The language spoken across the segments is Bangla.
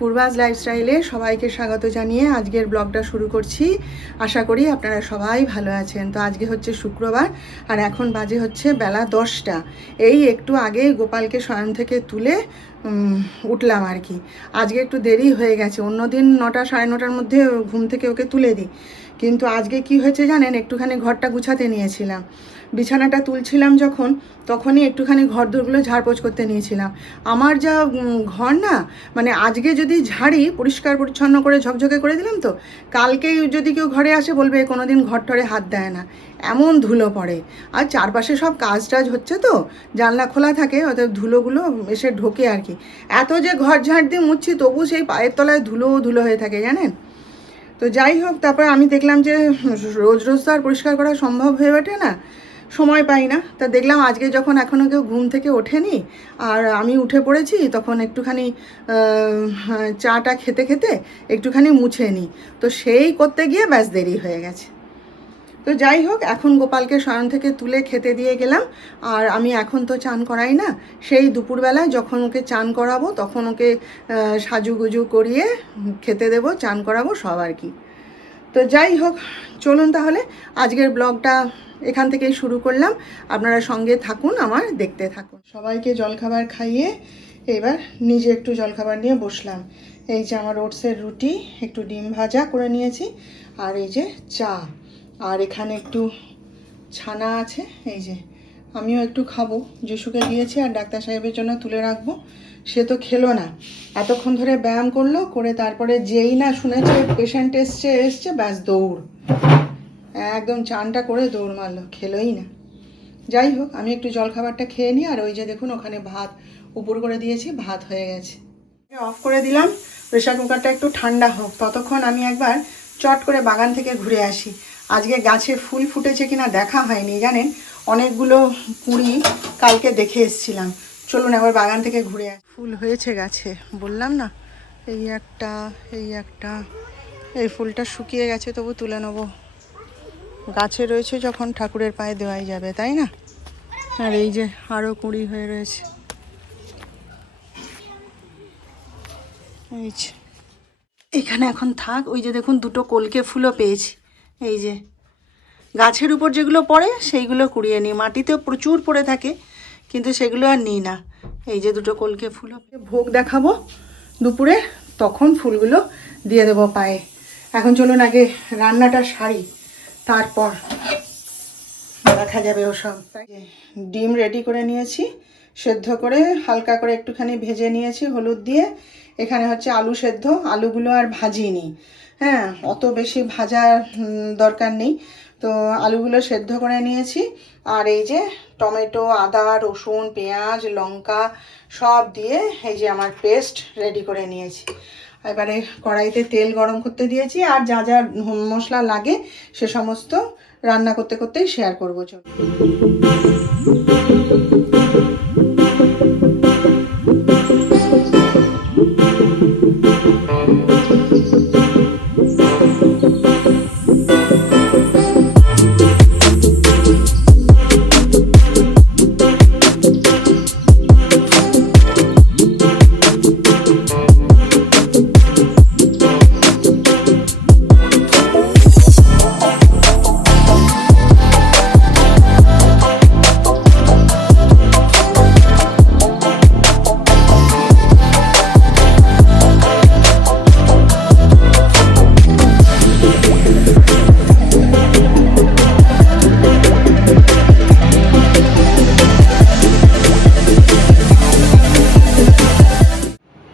পূর্বাজ লাইফস্টাইলে সবাইকে স্বাগত জানিয়ে আজকের ব্লগটা শুরু করছি। আশা করি আপনারা সবাই ভালো আছেন। তো আজকে হচ্ছে শুক্রবার আর এখন বাজে হচ্ছে বেলা 10টা। এই একটু আগে গোপালকে শয়ন থেকে তুলে উঠলাম আর কি। আজকে একটু দেরি হয়ে গেছে, অন্যদিন 9টা সাড়ে 9টার মধ্যে ঘুম থেকে ওকে তুলে দিই, কিন্তু আজকে কি হয়েছে জানেন, একটুখানি ঘরটা গুছাতে নিয়েছিলাম। বিছানাটা তুলছিলাম যখন, তখনই একটুখানি ঘর দোরগুলো ঝাড়পোছ করতে নিয়েছিলাম। আমার যা ঘর না, মানে আজকে যদি ঝাড়ি পরিষ্কার পরিচ্ছন্ন করে ঝকঝকে করে দিলাম, তো কালকেই যদি কেউ ঘরে আসে বলবে কোনো দিন ঘর টরে হাত দেয় না, এমন ধুলো পড়ে। আর চারপাশে সব কাজ টাজ হচ্ছে, তো জানলা খোলা থাকে, অতএব ধুলোগুলো এসে ঢোকে আর কি। এত যে ঘর ঝাড় দিয়ে মুছছি, তবু সেই পায়ের তলায় ধুলো ধুলো হয়ে থাকে জানেন। তো যাই হোক, তারপর আমি দেখলাম যে রোজ রোজ তো আর পরিষ্কার করা সম্ভব হয়ে ওঠে না, সময় পাই না। তা দেখলাম আজকে যখন এখনও কেউ ঘুম থেকে ওঠেনি আর আমি উঠে পড়েছি, তখন একটুখানি চাটা খেতে খেতে একটুখানি মুছে নিই। তো সেই করতে গিয়ে ব্যাস দেরি হয়ে গেছে। তো যাই হোক, এখন গোপালকে শয়ন থেকে তুলে খেতে দিয়ে গেলাম। আর আমি এখন তো চান করাই না, সেই দুপুরবেলায় যখন ওকে চান করাবো তখন ওকে সাজুগুজু করিয়ে খেতে দেবো, চান করাবো সব আর কি। তো যাই হোক, চলুন তাহলে আজকের ব্লগটা এখান থেকেই শুরু করলাম। আপনারা সঙ্গে থাকুন, আমার দেখতে থাকুন। সবাইকে জলখাবার খাইয়ে এবার নিজে একটু জলখাবার নিয়ে বসলাম। এই যে আমার ওটসের রুটি, একটু ডিম ভাজা করে নিয়েছি, আর এই যে চা, আর এখানে একটু ছানা আছে। এই যে আমিও একটু খাবো, যিশুকে দিয়েছি আর ডাক্তার সাহেবের জন্য তুলে রাখবো। সে তো খেলো না, এতক্ষণ ধরে ব্যায়াম করলো, করে তারপরে যেই না শুনেছে পেশেন্ট এসছে ব্যাস দৌড়, একদম চানটা করে দৌড় মারলো, খেলোই না। যাই হোক, আমি একটু জলখাবারটা খেয়ে নিই। আর ওই যে দেখুন ওখানে ভাত উপর করে দিয়েছি, ভাত হয়ে গেছে। অফ করে দিলাম, প্রেশার কুকারটা একটু ঠান্ডা হোক, ততক্ষণ আমি একবার চট করে বাগান থেকে ঘুরে আসি। আজকে গাছে ফুল ফুটেছে কিনা দেখা হয়নি জানেন, অনেকগুলো কুঁড়ি কালকে দেখে এসেছিলাম। চলুন একবার বাগান থেকে ঘুরে আসি। ফুল হয়েছে গাছে, বললাম না, এই একটা এই ফুলটা শুকিয়ে গেছে, তবু তুলে নেবো। গাছে রয়েছে যখন ঠাকুরের পায়ে দেওয়াই যাবে, তাই না? আর এই যে আরও কুঁড়ি হয়ে রয়েছে, এই যে এখানে এখন থাক। ওই যে দেখুন দুটো কলকে ফুলও পেয়েছি। এই যে গাছের উপর যেগুলো পড়ে সেইগুলো কুড়িয়ে নিই, মাটিতেও প্রচুর পড়ে থাকে কিন্তু সেগুলো আর নিই না। এই যে দুটো কলকে ফুল ভোগ দেখাবো দুপুরে, তখন ফুলগুলো দিয়ে দেবো পায়ে। এখন চলুন আগে রান্নাটা সারি, তারপর দেখা যাবে ওসব। ডিম রেডি করে নিয়েছি, সেদ্ধ করে হালকা করে একটুখানি ভেজে নিয়েছি হলুদ দিয়ে। এখানে হচ্ছে আলু সেদ্ধ, আলুগুলো আর ভাজিনি, হ্যাঁ অত বেশি ভাজার দরকার নেই। তো আলুগুলো সেদ্ধ করে নিয়েছি, আর এই যে টমেটো, আদা, রসুন, পেঁয়াজ, লঙ্কা সব দিয়ে এই যে আমার পেস্ট রেডি করে নিয়েছি। এবারে কড়াইতে তেল গরম করতে দিয়েছি, আর যা যা মশলা লাগে সে সমস্ত রান্না করতে করতেই শেয়ার করবো। চল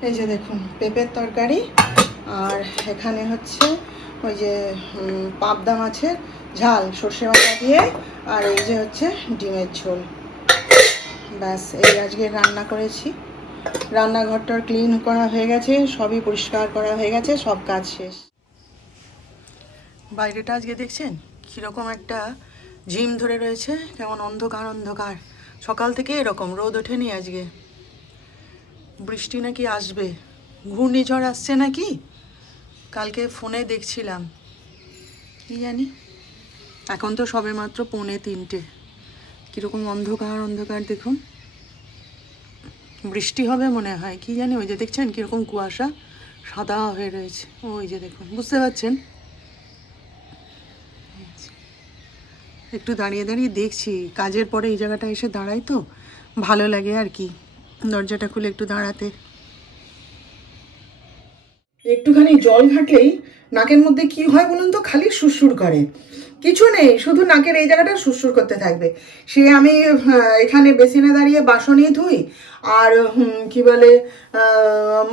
এই যে দেখুন পেঁপের তরকারি, আর এখানে হচ্ছে ওই যে পাবদা মাছের ঝাল সর্ষে বাটা দিয়ে, আর এই যে হচ্ছে ডিমের ঝোল। ব্যাস এই আজকে রান্না করেছি। রান্নাঘরটার ক্লিন করা হয়ে গেছে, সবই পরিষ্কার করা হয়ে গেছে, সব কাজ শেষ। বাইরেটা আজকে দেখছেন কীরকম একটা ঝিম ধরে রয়েছে, কেমন অন্ধকার অন্ধকার। সকাল থেকে এরকম, রোদ ওঠেনি আজকে। বৃষ্টি নাকি আসবে, ঘূর্ণিঝড় আসছে নাকি, কালকে ফোনে দেখছিলাম, কি জানি। এখন তো সবে মাত্র 2:45, কীরকম অন্ধকার অন্ধকার দেখুন। বৃষ্টি হবে মনে হয়, কি জানি। ওই যে দেখছেন কীরকম কুয়াশা সাদা হয়ে রয়েছে, ওই যে দেখুন, বুঝতে পারছেন। একটু দাঁড়িয়ে দাঁড়িয়ে দেখছি, কাজের পরে এই জায়গাটা এসে দাঁড়াই তো ভালো লাগে আর কি, দরজাটা খুলে একটু দাঁড়াতে। একটুখানি জল ঘাটলেই নাকের মধ্যে কি হয় বলুন তো, খালি সুরসুর করে, কিছু নেই, শুধু নাকের এই জায়গাটা সুরসুর করতে থাকবে। সে আমি এখানে বেসিনে দাঁড়িয়ে বাসনই ধুই, আর কি বলে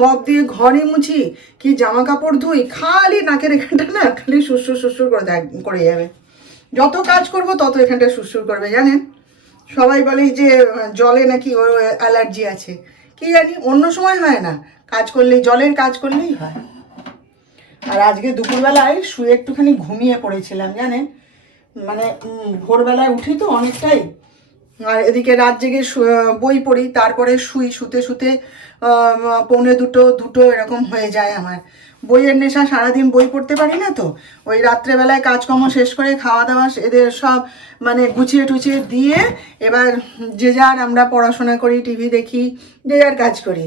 মপ দিয়ে ঘরই মুছি, কি জামা কাপড় ধুই, খালি নাকের এখানটা না খালি সুরসুর সুরসুর করে যাবে। যত কাজ করব তত এখানটা সুরসুর করবে, জানেন। সবাই বলে যে জলে নাকি ওর অ্যালার্জি আছে, কি জানি, অন্য সময় হয় না, কাজ করলেই, জলের কাজ করলেই হয়। আর আজকে দুপুরবেলায় শুয়ে একটুখানি ঘুমিয়ে পড়েছিলাম, জানেন, মানে ভোরবেলায় উঠি তো অনেকটাই, আর এদিকে রাত জেগে বই পড়ি, তারপরে শুই, শুতে শুতে 1:45 এরকম হয়ে যায় আমার। বইয়ের নেশা, সারাদিন বই পড়তে পারি না তো, ওই রাত্রেবেলায় কাজকর্ম শেষ করে খাওয়া দাওয়া এদের সব মানে গুছিয়ে টুছিয়ে দিয়ে এবার যে যার আমরা পড়াশোনা করি, টিভি দেখি, যে যার কাজ করি,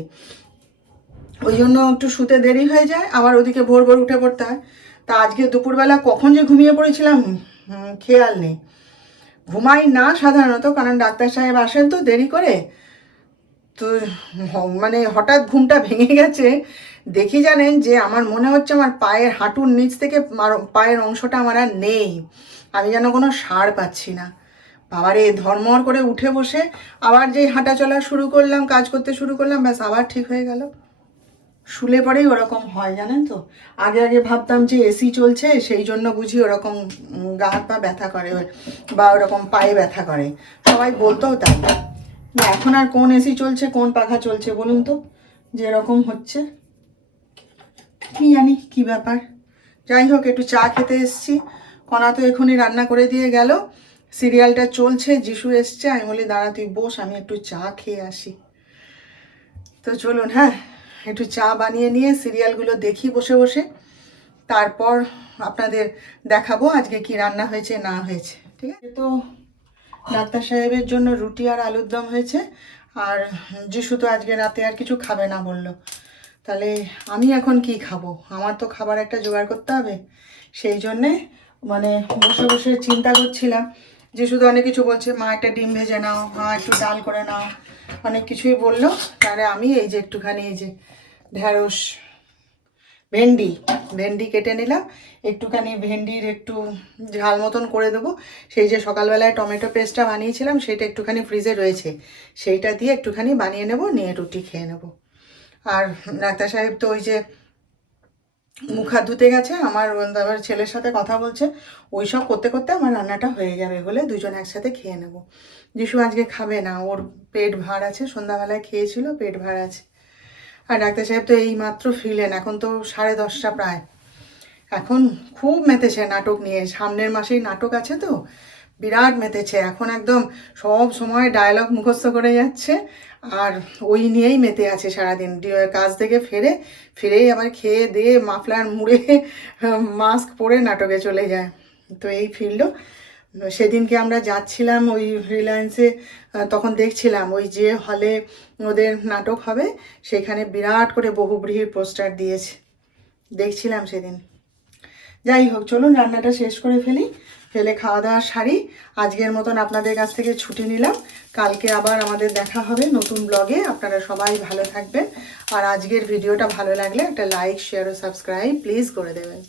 ওই জন্য একটু শুতে দেরি হয়ে যায়, আবার ওদিকে ভোর ভোর উঠে পড়তে হয়। তা আজকে দুপুরবেলা কখন যে ঘুমিয়ে পড়েছিলাম খেয়াল নেই। ঘুমাই না সাধারণত, কারণ ডাক্তার সাহেব আসেন তো দেরি করে, তো মানে হঠাৎ ঘুমটা ভেঙে গেছে। দেখি জানেন যে আমার মনে হচ্ছে আমার পায়ের হাঁটুর নিচ থেকে পায়ের অংশটা আমার আর নেই, আমি যেন কোনো সাড় পাচ্ছি না। বাবারে ধর্মর করে উঠে বসে আবার যেই হাঁটা চলা শুরু করলাম, কাজ করতে শুরু করলাম, ব্যাস আবার ঠিক হয়ে গেল। শুলে পরেই ওরকম হয়, জানেন তো। আগে আগে ভাবতাম যে এসি চলছে সেই জন্য বুঝি ওরকম গা হাত পা ব্যথা করে বা ওরকম পায়ে ব্যথা করে, সবাই বলতেও তাই। না এখন আর কোন এসি চলছে কোন পাখা চলছে বলুন তো, যে এরকম হচ্ছে, কি জানি কি ব্যাপার। যাই হোক, একটু চা খেতে এসছি, কণা তো এখনই রান্না করে দিয়ে গেল, সিরিয়ালটা চলছে, যিশু এসছে, আমি বলি দাঁড়া তুই বস, আমি একটু চা খেয়ে আসি। তো চলুন, হ্যাঁ একটু চা বানিয়ে নিয়ে সিরিয়ালগুলো দেখি বসে বসে, তারপর আপনাদের দেখাবো আজকে কি রান্না হয়েছে না হয়েছে, ঠিক আছে। তো ডাক্তার সাহেবের জন্য রুটি আর আলুর দম হয়েছে, আর যিশু তো আজকে রাতে আর কিছু খাবে না বললো। তাহলে আমি এখন কি খাবো, আমার তো খাবার একটা জোগাড় করতে হবে। সেই জন্যে মানে বসে বসে চিন্তা করছিলাম যে শুধু অনেক কিছু বলছে, মা একটা ডিম ভেজে নাও, মা একটু ডাল করে নাও, অনেক কিছুই বললো। তাহলে আমি এই যে একটুখানি এই যে ঢ্যাঁড়স, ভেন্ডি কেটে নিলাম, একটুখানি ভেন্ডির একটু ঝাল মতন করে দেবো। সেই যে সকালবেলায় টমেটো পেস্টটা বানিয়েছিলাম সেটা একটুখানি ফ্রিজে রয়েছে, সেইটা দিয়ে একটুখানি বানিয়ে নেব, নিয়ে রুটি খেয়ে নেব। আর ডাক্তার সাহেব তো ওই যে মুখ হাত ধুতে গেছে, আমার আবার ছেলের সাথে কথা বলছে, ওই সব করতে করতে আমার রান্নাটা হয়ে যাবে বলে দুজন একসাথে খেয়ে নেব। যিশু আজকে খাবে না, ওর পেট ভার আছে, সন্ধ্যাবেলায় খেয়েছিল, পেট ভার আছে। আর ডাক্তার সাহেব তো এই মাত্র ফিরলেন, এখন তো 10:30 প্রায়। এখন খুব মেতেছে নাটক নিয়ে, সামনের মাসেই নাটক আছে তো, বিরাট মেতেছে এখন, একদম সব সময় ডায়লগ মুখস্থ করে যাচ্ছে, আর ওই নিয়েই মেতে আছে সারাদিন। কাজ থেকে ফিরেই আবার খেয়ে দিয়ে মাফলার মুড়ে মাস্ক পরে নাটকে চলে যায়। তো এই ফিরলো। সেদিনকে আমরা যাচ্ছিলাম ওই রিলায়েন্সে, তখন দেখছিলাম ওই যে হলে ওদের নাটক হবে সেখানে বিরাট করে বহুব্রীহির পোস্টার দিয়েছে, দেখছিলাম সেদিন। যাই হোক, চলুন রান্নাটা শেষ করে ফেলে খাওয়া দাওয়া সারি। আজকের মতন আপনাদের কাছ থেকে ছুটি নিলাম, কালকে আবার আমাদের দেখা হবে নতুন ব্লগে। আপনারা সবাই ভালো থাকবেন, আর আজকের ভিডিওটা ভালো লাগলে একটা লাইক, শেয়ার ও সাবস্ক্রাইব প্লিজ করে দেবেন।